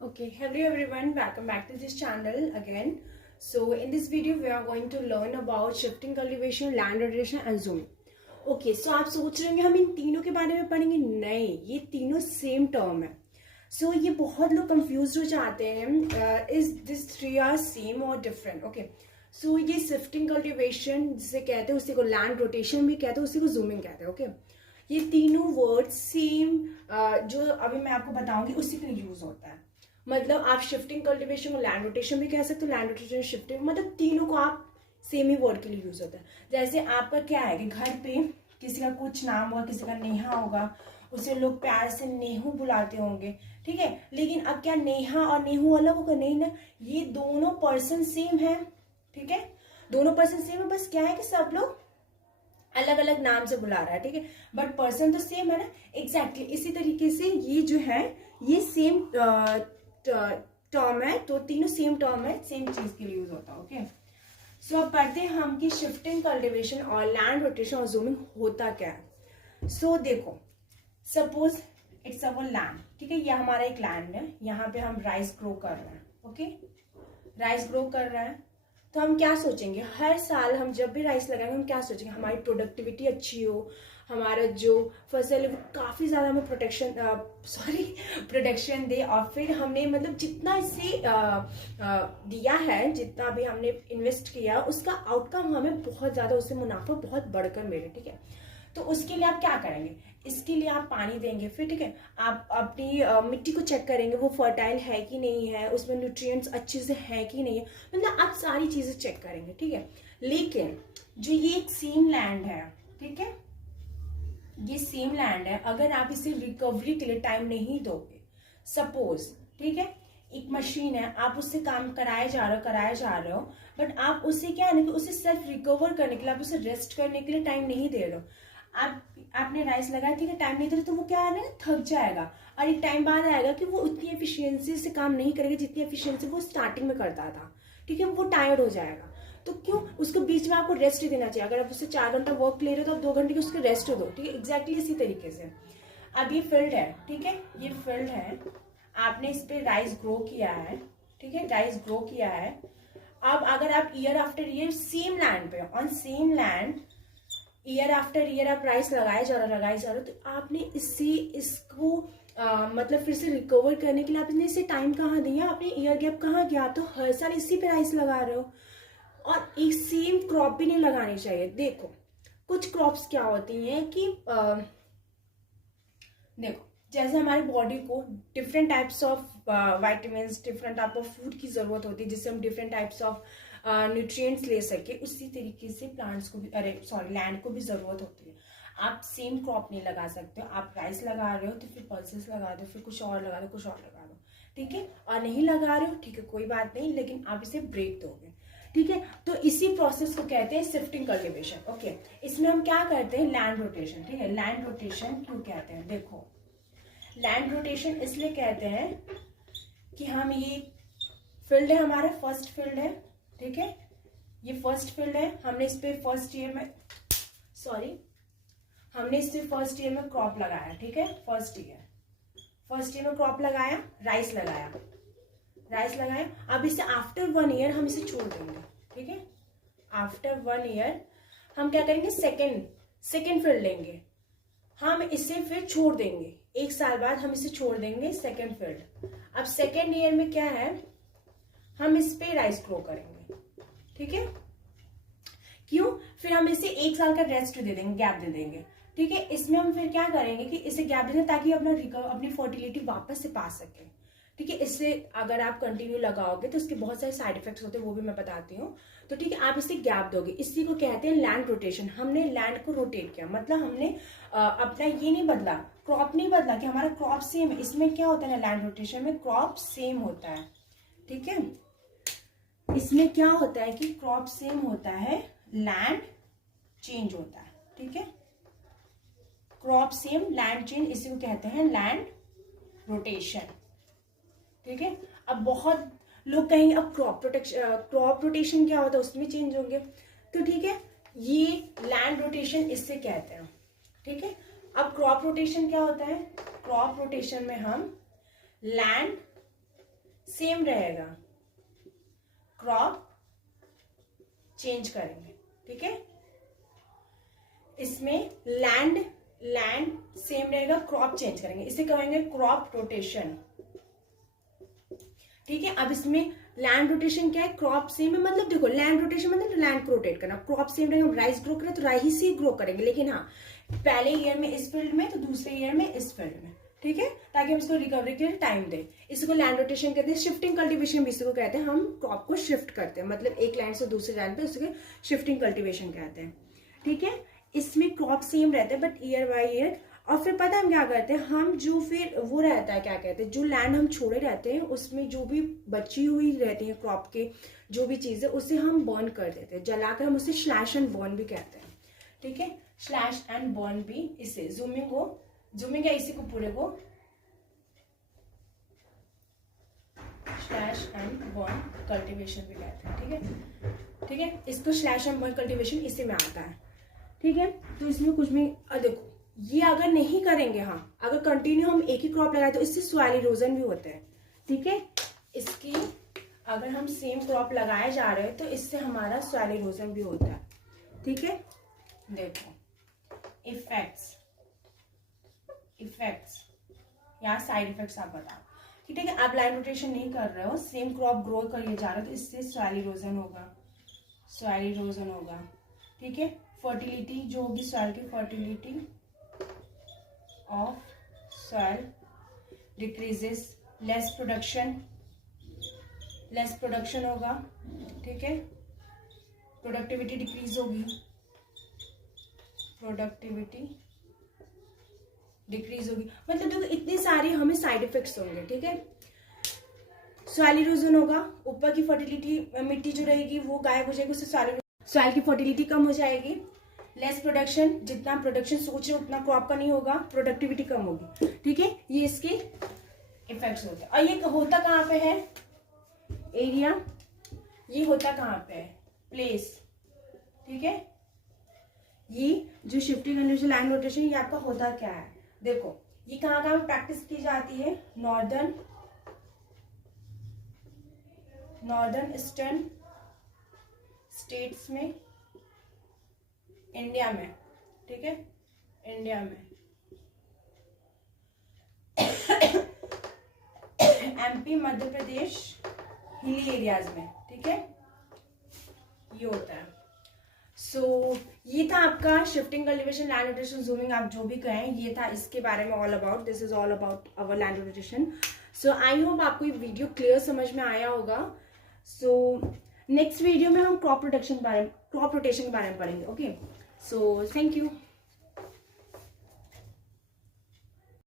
Okay, hello everyone, welcome back to this channel again. So in this video we are going to learn about shifting cultivation, land rotation and zooming. Okay, so आप सोच रहे होंगे हम इन तीनों के बारे में पढ़ेंगे? नहीं, ये तीनों सेम टर्म है. So ये बहुत लोग कंफ्यूज हो जाते हैं. Is this three are same or different? Okay. So ये shifting cultivation जिसे कहते हैं उसी को land rotation भी कहते हैं, उसी को zooming कहते हैं. Okay. ये तीनों वर्ड सेम जो अभी मैं आपको बताऊंगी उसी के लिए यूज होता है. मतलब आप शिफ्टिंग कल्टीवेशन को लैंड रोटेशन भी कह सकते हो, लैंड रोटेशन शिफ्टिंग, मतलब तीनों को आप सेम ही वर्ड के लिए यूज होता है. जैसे आपका क्या है कि घर पे किसी का कुछ नाम होगा, किसी का नेहा होगा, उसे लोग प्यार से नेहू बुलाते होंगे, ठीक है. लेकिन अब क्या नेहा और नेहू अलग होगा? नहीं ना, ये दोनों पर्सन सेम है, ठीक है. दोनों पर्सन सेम है, बस क्या है कि सब लोग अलग अलग नाम से बुला रहा है, ठीक है, बट पर्सन तो सेम है ना. एग्जैक्टली इसी तरीके से ये जो है ये सेम टर्म है, तो तीनों सेम टर्म है, सेम चीज के लिए यूज होता है. ओके, सो अब पढ़ते हैं हम कि शिफ्टिंग कल्टीवेशन और लैंड रोटेशन और जूमिंग होता क्या है. सो देखो, सपोज इट्स अवर लैंड, ठीक है, ये हमारा एक लैंड है, यहाँ पे हम राइस ग्रो कर रहे हैं. ओके, राइस ग्रो कर रहे हैं तो हम क्या सोचेंगे, हर साल हम जब भी राइस लगाएंगे हम क्या सोचेंगे, हमारी प्रोडक्टिविटी अच्छी हो, हमारा जो फसल है वो काफी ज्यादा हमें प्रोडक्शन दे, और फिर हमने मतलब जितना इससे दिया है, जितना भी हमने इन्वेस्ट किया, उसका आउटकम हमें बहुत ज्यादा, उससे मुनाफा बहुत बढ़कर मिले, ठीक है. तो उसके लिए आप क्या करेंगे, इसके लिए आप पानी देंगे, फिर ठीक है, आप अपनी मिट्टी को चेक करेंगे वो फर्टाइल है कि नहीं है, उसमें न्यूट्रिएंट्स अच्छे से है कि नहीं है, मतलब आप सारी चीजें चेक करेंगे, ठीक है. लेकिन जो ये एक सेम लैंड है, ठीक है, ये सेम लैंड है, अगर आप इसे रिकवरी के लिए टाइम नहीं दोगे, सपोज, ठीक है, एक मशीन है, आप उससे काम कराए जा रहे हो, बट आप उसे क्या है ना कि उसे सेल्फ रिकवर करने के लिए, आप उसे रेस्ट करने के लिए टाइम नहीं दे रहे हो. आपने राइस लगाया, ठीक है, टाइम नहीं दे रहे तो वो क्या है ना, थक जाएगा, और एक टाइम बाद आएगा कि वो उतनी एफिशिएंसी से काम नहीं करेगा जितनी एफिशिएंसी वो स्टार्टिंग में करता था, ठीक है, वो टायर्ड हो जाएगा. तो क्यों, उसको बीच में आपको रेस्ट ही देना चाहिए. अगर आप उससे 4 घंटा वर्क ले रहे हो तो 2 घंटे की उसको रेस्ट दो, ठीक है. एग्जैक्टली इसी तरीके से अब ये फील्ड है, ठीक है, ये फील्ड है, आपने इस पे राइस ग्रो किया है, ठीक है, राइस ग्रो किया है. अब अगर आप year after year same land पे, on same land, year after year आप राइस लगाए जा रहे हो, तो आपने इसको मतलब फिर से रिकवर करने के लिए आपने इसे टाइम कहाँ दिया, आपने ईयर गैप कहाँ किया, आप तो हर साल इसी पे राइस लगा रहे हो. और एक सेम क्रॉप भी नहीं लगानी चाहिए. देखो, कुछ क्रॉप्स क्या होती हैं कि देखो, जैसे हमारी बॉडी को different types of vitamin, different type of food की जरूरत होती है जिससे हम डिफरेंट टाइप्स ऑफ न्यूट्रिएंट्स ले सके, उसी तरीके से प्लांट्स को भी, लैंड को भी जरूरत होती है. आप सेम क्रॉप नहीं लगा सकते हो. आप राइस लगा रहे हो तो फिर पल्सेस लगा दो, फिर कुछ और लगा दो, कुछ और लगा दो, ठीक है, और नहीं लगा रहे हो, ठीक है, कोई बात नहीं, लेकिन आप इसे ब्रेक दोगे, ठीक है. तो इसी प्रोसेस को कहते हैं शिफ्टिंग कल्टीवेशन. ओके, इसमें हम क्या करते हैं, लैंड रोटेशन, ठीक है. लैंड रोटेशन क्यों कहते हैं, देखो, लैंड रोटेशन इसलिए कहते हैं कि हम ये फील्ड है, हमारा फर्स्ट फील्ड है, ठीक है, ये फर्स्ट फील्ड है, हमने इस पे फर्स्ट ईयर में क्रॉप लगाया, ठीक है, फर्स्ट ईयर में क्रॉप लगाया, राइस लगाया. अब इसे आफ्टर 1 ईयर हम इसे छोड़ देंगे, ठीक है. आफ्टर 1 ईयर हम क्या करेंगे, सेकेंड फील्ड लेंगे, हम इसे फिर छोड़ देंगे, 1 साल बाद हम इसे छोड़ देंगे, सेकेंड फील्ड. अब सेकेंड ईयर में क्या है, हम इस पे राइस ग्रो करेंगे, ठीक है. क्यों, फिर हम इसे 1 साल का रेस्ट दे देंगे, गैप दे देंगे, ठीक है. इसमें हम फिर क्या करेंगे कि इसे गैप दे देंगे ताकि अपनी फर्टिलिटी वापस से पा सके, ठीक है. इससे अगर आप कंटिन्यू लगाओगे तो उसके बहुत सारे साइड इफेक्ट्स होते हैं, वो भी मैं बताती हूँ. तो ठीक है, आप इसे गैप दोगे, इसी को कहते हैं लैंड रोटेशन. हमने लैंड को रोटेट किया, मतलब हमने अपना ये नहीं बदला, क्रॉप नहीं बदला कि हमारा क्रॉप सेम है. इसमें क्या होता है ना, लैंड रोटेशन में क्रॉप सेम होता है, ठीक है. इसमें क्या होता है कि क्रॉप सेम होता है, लैंड चेंज होता है, ठीक है. क्रॉप सेम, लैंड चेंज, इसी को कहते हैं लैंड रोटेशन, ठीक है. अब बहुत लोग कहेंगे अब क्रॉप रोटेशन क्या होता है, उसमें चेंज होंगे, तो ठीक है, ये लैंड रोटेशन इससे कहते हैं, ठीक है. अब क्रॉप रोटेशन क्या होता है, क्रॉप रोटेशन में हम लैंड सेम रहेगा, क्रॉप चेंज करेंगे, ठीक है। इसमें लैंड सेम रहेगा, क्रॉप चेंज करेंगे, इसे कहेंगे क्रॉप रोटेशन, ठीक है। अब इसमें लैंड रोटेशन क्या है, क्रॉप सेम है, मतलब देखो लैंड रोटेशन मतलब लैंड को रोटेट करना, क्रॉप सेम रहेगा, हम राइस ग्रो करें तो राइस ही ग्रो करेंगे, लेकिन हाँ पहले ईयर में इस फील्ड में तो दूसरे ईयर में इस फील्ड में, ठीक है, ताकि हम इसको रिकवरी के लिए टाइम दें। इसको लैंड रोटेशन कहते हैं। शिफ्टिंग कल्टीवेशन भी इसको कहते हैं, हम क्रॉप को शिफ्ट करते हैं, मतलब एक लैंड से दूसरे लैंड पे, उसको शिफ्टिंग कल्टीवेशन कहते हैं, ठीक है। इसमें क्रॉप सेम रहता है बट ईयर बाय ईयर। और फिर पता है हम क्या करते हैं, हम जो फिर वो रहता है क्या कहते हैं, जो लैंड हम छोड़े रहते हैं उसमें जो भी बची हुई रहती है क्रॉप के जो भी चीजें, उसे हम बर्न कर देते हैं, जलाकर हम उसे स्लैश एंड बर्न भी कहते हैं, ठीक है। स्लैश एंड बर्न भी, इसे जूमिंग है, इसी को पूरे को स्लैश एंड बर्न कल्टीवेशन भी कहते हैं, ठीक है, ठीक है। इसको स्लैश एंड बर्न कल्टीवेशन इसी में आता है, ठीक है। तो इसमें कुछ भी देखो, ये अगर नहीं करेंगे, हाँ अगर कंटिन्यू हम एक ही क्रॉप लगाए तो इससे सॉइल इरोजन भी होता है, ठीक है। इसकी अगर हम सेम क्रॉप लगाए जा रहे हैं तो इससे हमारा सॉइल इरोजन भी होता है, ठीक है। देखो इफेक्ट्स या साइड इफेक्ट्स आप बताओ, ठीक है। आप लाइन रोटेशन नहीं कर रहे हो, सेम क्रॉप ग्रो करिए जा रहे हो तो इससे सॉइल इरोजन होगा, ठीक है। फर्टिलिटी जो होगी सॉइल की, fertility of soil decreases, less production होगा, ठीक है। प्रोडक्टिविटी डिक्रीज होगी, मतलब देखो इतने सारे हमें साइड इफेक्ट्स होंगे, ठीक है। सॉइल इरोजन होगा, ऊपर की फर्टिलिटी मिट्टी जो रहेगी वो गायब हो जाएगी, उससे सॉइल की फर्टिलिटी कम हो जाएगी। लेस प्रोडक्शन, जितना प्रोडक्शन सोच रहे हो उतना क्रॉप का नहीं होगा, प्रोडक्टिविटी कम होगी, ठीक है। ये इसके इफेक्ट्स होते हैं। और ये होता कहाँ पे है, एरिया, ये होता कहाँ पे है, प्लेस, ठीक है। ये जो शिफ्टिंग कल्टीवेशन लैंड रोटेशन, ये आपका होता क्या है, देखो ये कहाँ कहाँ प्रैक्टिस की जाती है, नॉर्दर्न ईस्टर्न स्टेट्स में, इंडिया में, ठीक है, इंडिया में MP, Madhya Pradesh, hilly areas में, ठीक है, ये होता है। सो ये था आपका shifting cultivation, land rotation, zooming, आप जो भी कहें, ये था इसके बारे में all about, this is all about our land rotation. So I hope आपको ये वीडियो क्लियर समझ में आया होगा। सो नेक्स्ट वीडियो में हम क्रॉप रोटेशन के बारे में पढ़ेंगे, ओके। So thank you.